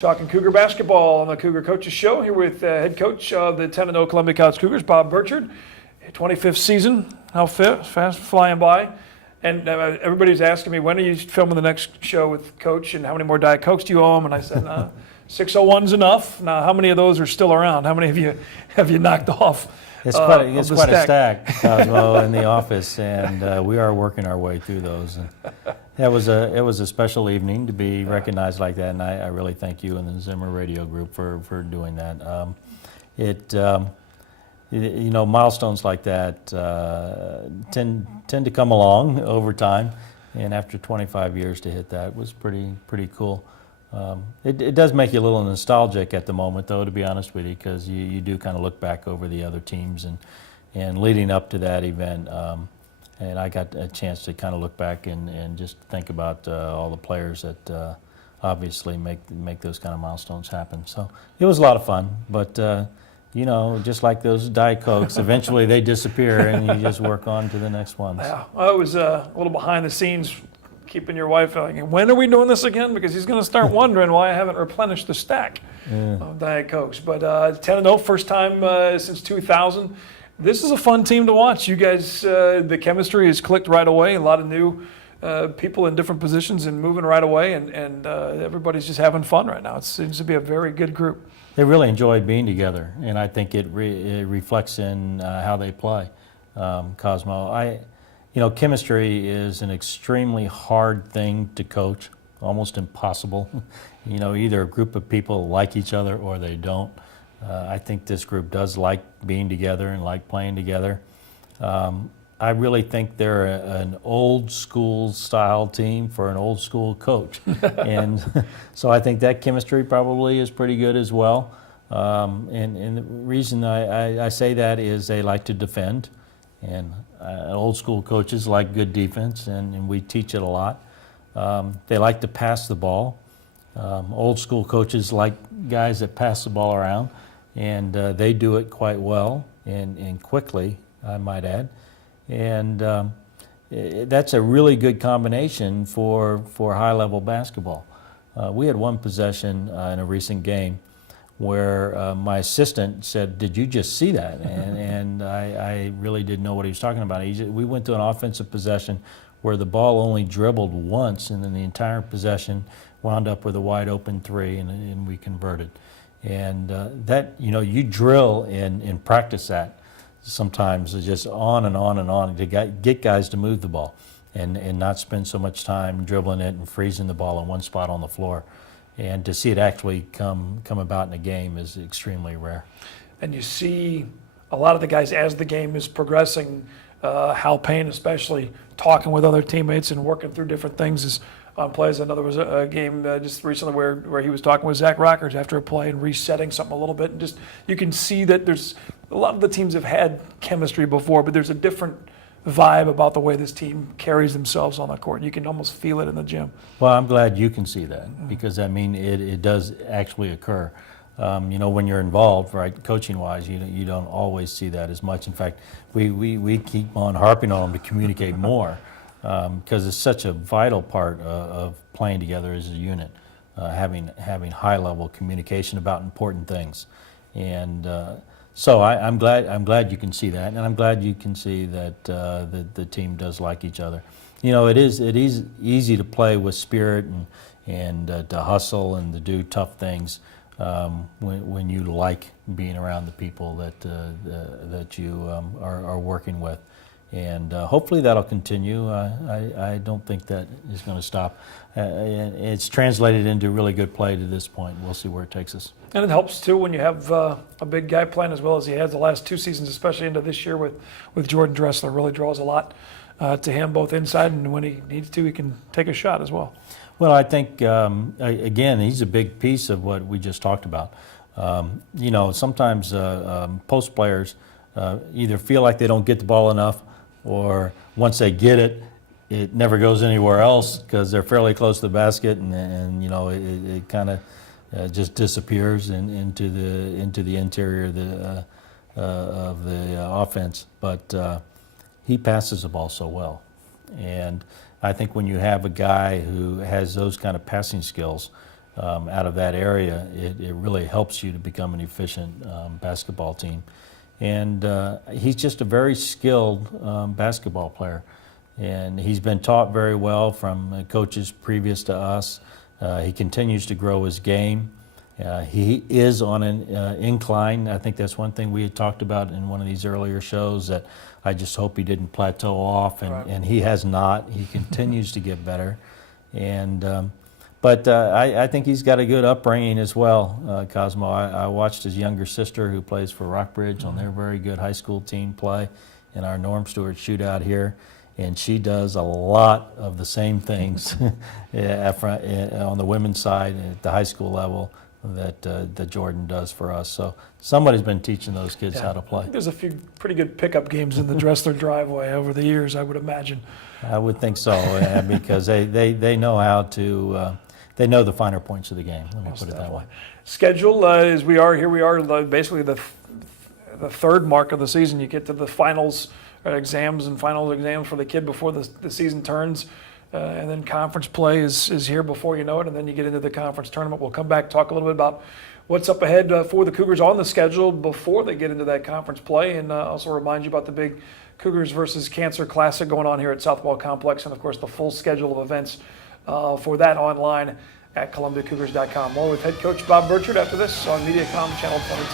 Talking Cougar basketball on the Cougar Coaches Show here with head coach of the 10-0 Columbia College Cougars, Bob Burchard. 25th season, how fast flying by. And everybody's asking me, when are you filming the next show with Coach and how many more Diet Cokes do you owe him? And I said, 601's enough. Now, how many of those are still around? How many of you have you knocked off? It's quite a stack, Cosmo, in the office, and we are working our way through those. And it was a special evening to be recognized like that, and I really thank you and the Zimmer Radio Group for doing that. Milestones like that tend to come along over time, and after 25 years to hit that was pretty cool. It does make you a little nostalgic at the moment, though, to be honest with you, because you do kind of look back over the other teams and leading up to that event. And I got a chance to kind of look back and just think about all the players that obviously make those kind of milestones happen. So it was a lot of fun, but just like those Diet Cokes, eventually they disappear and you just work on to the next ones. Yeah, well, it was a little behind the scenes, keeping your wife like, when are we doing this again? Because he's going to start wondering why I haven't replenished the stack of Diet Cokes. But 10-0, first time since 2000. This is a fun team to watch. You guys, the chemistry has clicked right away. A lot of new people in different positions and moving right away, and everybody's just having fun right now. It seems to be a very good group. They really enjoy being together, and I think it reflects in how they play. Cosmo, chemistry is an extremely hard thing to coach, almost impossible. Either a group of people like each other or they don't. I think this group does like being together and like playing together. I really think they're an old school style team for an old school coach. And so I think that chemistry probably is pretty good as well. And the reason I say that is they like to defend. And old school coaches like good defense, and we teach it a lot. They like to pass the ball. Old school coaches like guys that pass the ball around, and they do it quite well and quickly, I might add. And that's a really good combination for high-level basketball. We had one possession in a recent game where my assistant said, "Did you just see that?" And I really didn't know what he was talking about. We went to an offensive possession where the ball only dribbled once, and then the entire possession wound up with a wide open three, and we converted. And you drill and practice that sometimes, just on and on and on to get guys to move the ball and not spend so much time dribbling it and freezing the ball in one spot on the floor. And to see it actually come about in a game is extremely rare. And you see a lot of the guys as the game is progressing, Hal Payne especially, talking with other teammates and working through different things as on plays. I know there was a game just recently where he was talking with Zach Rockers after a play and resetting something a little bit. And just you can see that there's a lot of the teams have had chemistry before, but there's a different vibe about the way this team carries themselves on the court. You can almost feel it in the gym. Well, I'm glad you can see that, because it does actually occur. When you're involved, right, coaching-wise, you don't always see that as much. In fact, we keep on harping on them to communicate more, because it's such a vital part of playing together as a unit, having high-level communication about important things. And so I'm glad you can see that, and I'm glad you can see that the team does like each other. It is easy to play with spirit and to hustle and to do tough things when you like being around the people that you are working with. And hopefully that'll continue. I don't think that is going to stop. It's translated into really good play to this point. We'll see where it takes us. And it helps, too, when you have a big guy playing as well as he has the last two seasons, especially into this year with Jordan Dressler. Really draws a lot to him, both inside, and when he needs to, he can take a shot as well. Well, I think, again, he's a big piece of what we just talked about. Sometimes post players either feel like they don't get the ball enough, or once they get it, it never goes anywhere else because they're fairly close to the basket, and it kind of just disappears into the interior of the offense. But he passes the ball so well, and I think when you have a guy who has those kind of passing skills, out of that area, it really helps you to become an efficient basketball team. And he's just a very skilled basketball player. And he's been taught very well from coaches previous to us. He continues to grow his game. He is on an incline. I think that's one thing we had talked about in one of these earlier shows, that I just hope he didn't plateau off, and he has not. He continues to get better. And but I think he's got a good upbringing as well, Cosmo. I watched his younger sister, who plays for Rockbridge, on their very good high school team, play in our Norm Stewart shootout here. And she does a lot of the same things on the women's side at the high school level that Jordan does for us. So somebody's been teaching those kids how to play. There's a few pretty good pickup games in the Dressler driveway over the years, I would imagine. I would think so, because they know how to, they know the finer points of the game, let me put it that way. Schedule, as we are, here we are, basically the third mark of the season. You get to the finals exams and final exams for the kid before the season turns. And then conference play is here before you know it, and then you get into the conference tournament. We'll come back, talk a little bit about what's up ahead for the Cougars on the schedule before they get into that conference play, and also remind you about the big Cougars versus Cancer Classic going on here at Southwell Complex, and of course the full schedule of events for that online at ColumbiaCougars.com. More with head coach Bob Burchard after this on MediaCom Channel 22.